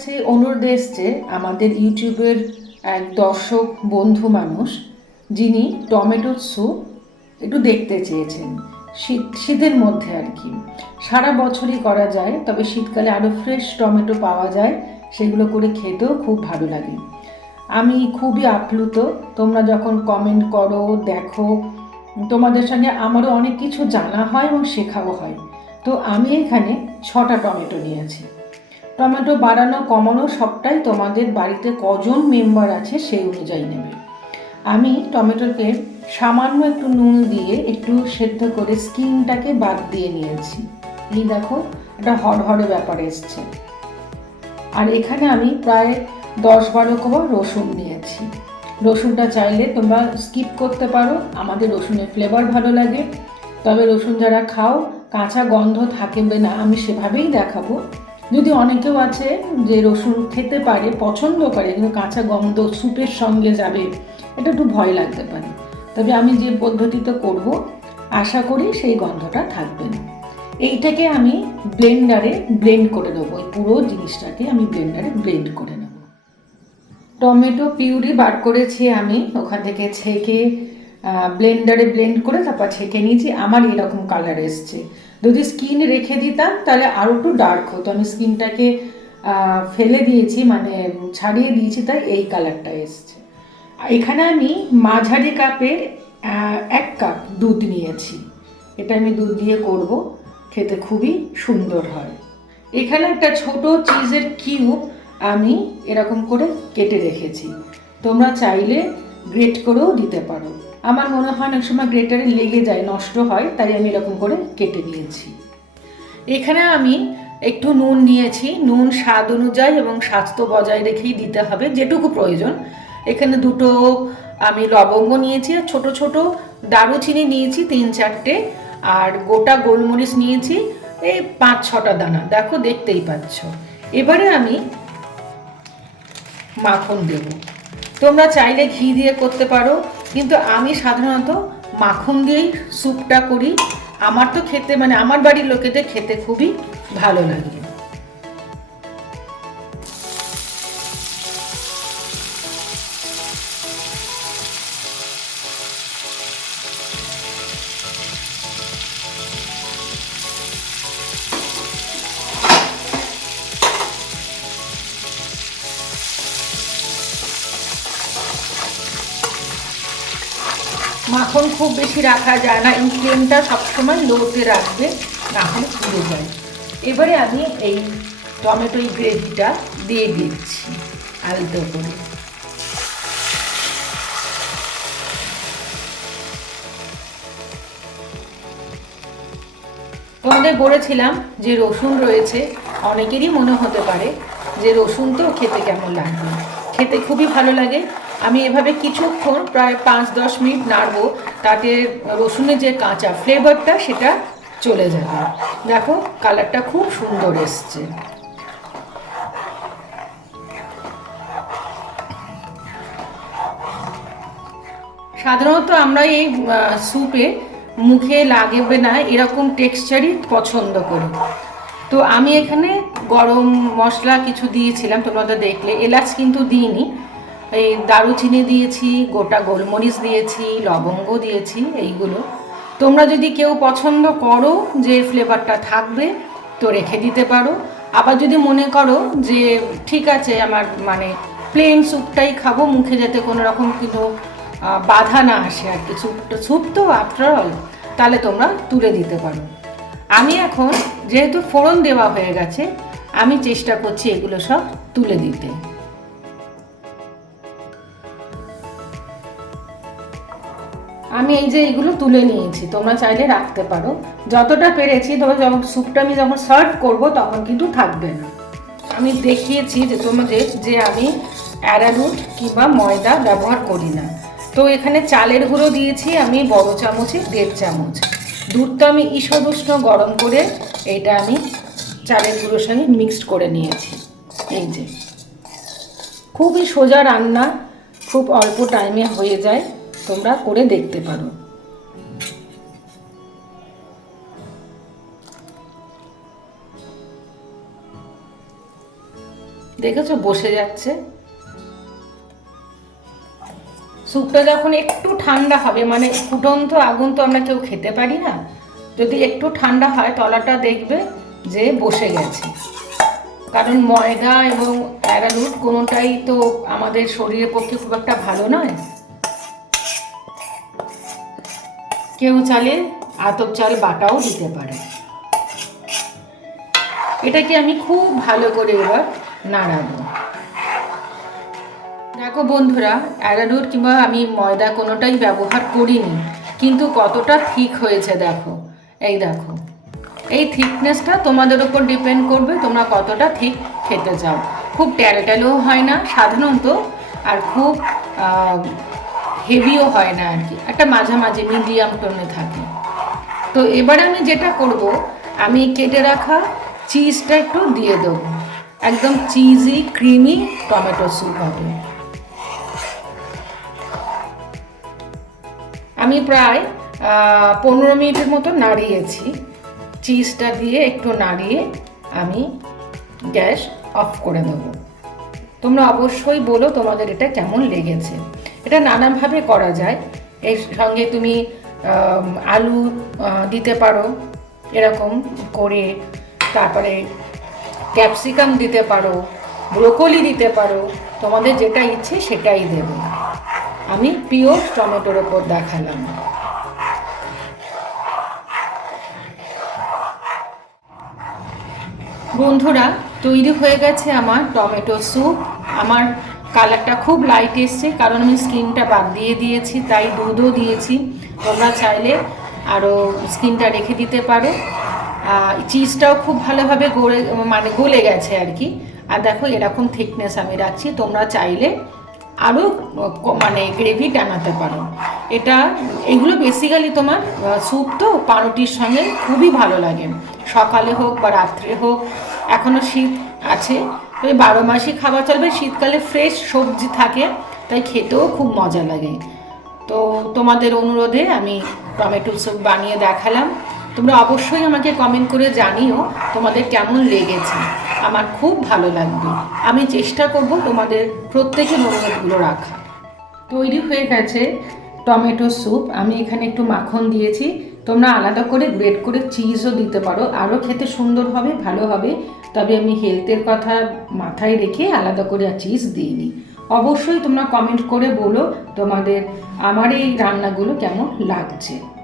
কাছে অনুরোধ এসছে আমাদের ইউটিউবের এক দর্শক বন্ধু মানুষ, যিনি টমেটো স্যুপ একটু দেখতে চেয়েছেন, শীত, শীতের মধ্যে আর কি। সারা বছরই করা যায়, তবে শীতকালে আরও ফ্রেশ টমেটো পাওয়া যায়, সেগুলো করে খেতেও খুব ভালো লাগে। আমি খুবই আপ্লুত, তোমরা যখন কমেন্ট করো, দেখো, তোমাদের সঙ্গে আমারও অনেক কিছু জানা হয় এবং শেখাও হয়। তো আমি এখানে ছটা টমেটো নিয়েছি টমেটো বাড়ানো, কমানো সবটাই তোমাদের বাড়িতে কজন মেম্বার আছে সেই অনুযায়ী নেবে। আমি টমেটোকে সামান্য একটু নুন দিয়ে একটু সেদ্ধ করে স্কিনটাকে বাদ দিয়ে নিয়েছি। এই দেখো, একটা হড়হড়ে ব্যাপার এসছে। আর এখানে আমি প্রায় দশ বারো কোয়া রসুন নিয়েছি। রসুনটা চাইলে তোমরা স্কিপ করতে পারো, আমাদের রসুনের ফ্লেভার ভালো লাগে। তবে রসুন যারা খাও, কাঁচা গন্ধ থাকবে না, আমি সেভাবেই দেখাবো। যদি অনেকেও আছে যে রসুন খেতে পারে, পছন্দ করে, কিন্তু কাঁচা গন্ধ স্যুপের সঙ্গে যাবে, এটা একটু ভয় লাগতে পারে। তবে আমি যে পদ্ধতিতে করব, আশা করি সেই গন্ধটা থাকবে না। এইটাকে আমি ব্লেন্ডারে ব্লেন্ড করে দেবো এই পুরো জিনিসটাকে আমি ব্লেন্ডারে ব্লেন্ড করে নেব। টমেটো পিউরি বার করেছি আমি, ওখান থেকে ছেঁকে ব্লেন্ডারে ব্লেন্ড করে তারপর ছেঁকে নিয়েছি, আমার এরকম কালার এসছে। যদি স্কিন রেখে দিতাম, তাহলে আরও একটু ডার্ক হতো। আমি স্কিনটাকে ফেলে দিয়েছি মানে ছাড়িয়ে দিয়েছি, তাই এই কালারটা এসছে। এখানে আমি মাঝারি কাপের এক কাপ দুধ নিয়েছি। এটা আমি দুধ দিয়ে করব, খেতে খুবই সুন্দর হয়। এখানে একটা ছোট চিজের কিউব আমি এরকম করে কেটে রেখেছি। তোমরা চাইলে গ্রেট করেও দিতে পারো। আমার মনে হয় অনেক সময় গ্রেটারে লেগে যায়, নষ্ট হয়, তাই আমি এরকম করে কেটে নিয়েছি। এখানে আমি একটু নুন নিয়েছি, নুন স্বাদ অনুযায়ী এবং স্বাস্থ্য বজায় রেখেই দিতে হবে, যেটুকু প্রয়োজন। এখানে দুটো আমি লবঙ্গ নিয়েছি, আর ছোটো ছোটো দারুচিনি নিয়েছি, তিন চারটে, আর গোটা গোলমরিচ নিয়েছি, এই পাঁচ ছটা দানা, দেখো দেখতেই পাচ্ছ। এবারে আমি মাখন দেব। তোমরা চাইলে ঘি দিয়ে করতে পারো কিন্তু আমি সাধারণত মাখন দিয়েই স্যুপটা করি। আমার তো খেতে মানে আমার বাড়ির লোকেদের খেতে খুবই ভালো লাগে। মাখন খুব বেশি রাখা যায় না, এই ফ্লেমটা সবসময় লোতে রাখবে, না হলে পুড়ে যায়। এবারে আমি এই টমেটো গ্রেভিটা দিয়ে দিচ্ছি, আলতো করে। তোমাদের বলেছিলাম যে রসুন রয়েছে, অনেকেরই মনে হতে পারে যে রসুন তো খেতে কেমন লাগবে। খেতে খুবই ভালো লাগে আমি এভাবে কিছুক্ষণ প্রায় পাঁচ, দশ মিনিট নাড়বো, তাতে রসুনের যে কাঁচা ফ্লেভারটা সেটা চলে যাবে। দেখো কালারটা খুব সুন্দর এসছে। সাধারণত আমরা এই স্যুপে মুখে লাগবে না, এরকম টেক্সচারই পছন্দ করি। তো আমি এখানে গরম মশলা কিছু দিয়েছিলাম, তোমরা দেখলে, এলাচ কিন্তু দিইনি। এই দারুচিনি দিয়েছি, গোটা গোলমরিচ দিয়েছি, লবঙ্গ দিয়েছি, এইগুলো। তোমরা যদি কেউ পছন্দ করো যে ফ্লেভারটা থাকবে, তো রেখে দিতে পারো। আবার যদি মনে করো যে ঠিক আছে, আমার মানে প্লেন স্যুপটাই খাব, মুখে যাতে কোনো রকম কিন্তু বাধা না আসে আর কি। স্যুপটা, স্যুপ তো আফটার অল তাহলে তোমরা তুলে দিতে পারো। আমি এখন যেহেতু ফোড়ন দেওয়া হয়ে গেছে, আমি চেষ্টা করছি এগুলো সব তুলে দিতে। আমি এই যে এইগুলো তুলে নিয়েছি, তোমরা চাইলে রাখতে পারো। যতটা পেরেছি তবে যখন স্যুপটা আমি যখন সার্ভ করব, তখন কিন্তু থাকবে না। আমি দেখিয়েছি যে তোমাদের যে আমি অ্যারারুট কিংবা ময়দা ব্যবহার করি না। তো এখানে চালের গুঁড়ো দিয়েছি, আমি বড় চামচে, দেড় চামচ। দুধটা আমি ঈষদ উষ্ণ গরম করে এটা আমি চালের গুঁড়োর সঙ্গে মিক্সড করে নিয়েছি। এই যে। খুবই সোজা রান্না, খুব অল্প টাইমে হয়ে যায়। তোমরা করে দেখতে পারো। দেখেছ? বসে যাচ্ছে। স্যুপটা যখন একটু ঠান্ডা হবে মানে ফুটন্ত আগুন তো আমরা কেউ খেতে পারি না, যদি একটু ঠান্ডা হয়, তলাটা দেখবে যে বসে গেছে। কারণ ময়দা এবং অ্যারারুট কোনোটাই তো আমাদের শরীরের পক্ষে খুব একটা ভালো নয়। কেউ চালে আতপ চাল বাটাও দিতে পারে। এটাকে আমি খুব ভালো করে এবার নাড়াবো। দেখো বন্ধুরা, অ্যারারুট কিংবা আমি ময়দা কোনোটাই ব্যবহার করিনি, কিন্তু কতটা ঠিক হয়েছে দেখো। এই দেখো, এই থিকনেসটা তোমাদের ওপর ডিপেন্ড করবে তোমরা কতটা ঠিক খেতে চাও। খুব ট্যালট্যালও হয় না, সাধারণত, আর খুব হেভিও হয় না আর কি। একটা মাঝামাঝি, মিডিয়াম টোনে থাকে। তো এবার আমি যেটা করব, আমি কেটে রাখা চিজটা একটু দিয়ে দেবো। একদম চিজি, ক্রিমি টমেটো স্যুপ হবে। আমি প্রায় পনেরো মিনিটের মতো নাড়িয়েছি। চিজটা দিয়ে একটু নাড়িয়ে আমি গ্যাস অফ করে দেবো। তোমরা অবশ্যই বলো তোমাদের এটা কেমন লেগেছে। এটা নানাভাবে করা যায়। এর সঙ্গে তুমি আলু দিতে পারো এরকম করে। তারপরে ক্যাপসিকাম দিতে পারো, ব্রোকলি দিতে পারো, তোমাদের যেটা ইচ্ছে সেটাই দেবে। আমি পিওর টমেটোর ওপর দেখালাম। বন্ধুরা তৈরি হয়ে গেছে আমার টমেটো স্যুপ। আমার কালারটা খুব লাইট এসছে, কারণ আমি স্কিনটা বাদ দিয়ে দিয়েছি, তাই দুধও দিয়েছি। তোমরা চাইলে আরও স্কিনটা রেখে দিতে পারো। চিজটাও খুব ভালোভাবে গড়ে মানে গলে গেছে আর কি। আর দেখো এরকম থিকনেস আমি রাখছি, তোমরা চাইলে আরও মানে গ্রেভি টানাতে পারো। এটা, এগুলো বেসিক্যালি তোমার স্যুপ তো পাউরুটির সঙ্গে খুবই ভালো লাগে। সকালে হোক বা রাত্রে হোক এখনও শীত আছে। তবে বারো মাসই খাওয়া চলবে। শীতকালে ফ্রেশ সবজি থাকে, তাই খেতেও খুব মজা লাগে। তো তোমাদের অনুরোধে আমি টমেটো স্যুপ বানিয়ে দেখালাম। তোমরা অবশ্যই আমাকে কমেন্ট করে জানিও তোমাদের কেমন লেগেছে। আমার খুব ভালো লাগবে। আমি চেষ্টা করব তোমাদের প্রত্যেকের অনুরোধগুলো রাখা তৈরি হয়ে গেছে টমেটো স্যুপ আমি এখানে একটু মাখন দিয়েছি। তোমরা আলাদা করে গ্রেট করে চিজও দিতে পারো। আরও খেতে সুন্দর হবে, ভালো হবে। তবে আমি হেলথের কথা মাথায় রেখে আলাদা করে আর চিজ দিইনি। অবশ্যই তোমরা কমেন্ট করে বলো তোমাদের আমার এই রান্নাগুলো কেমন লাগছে।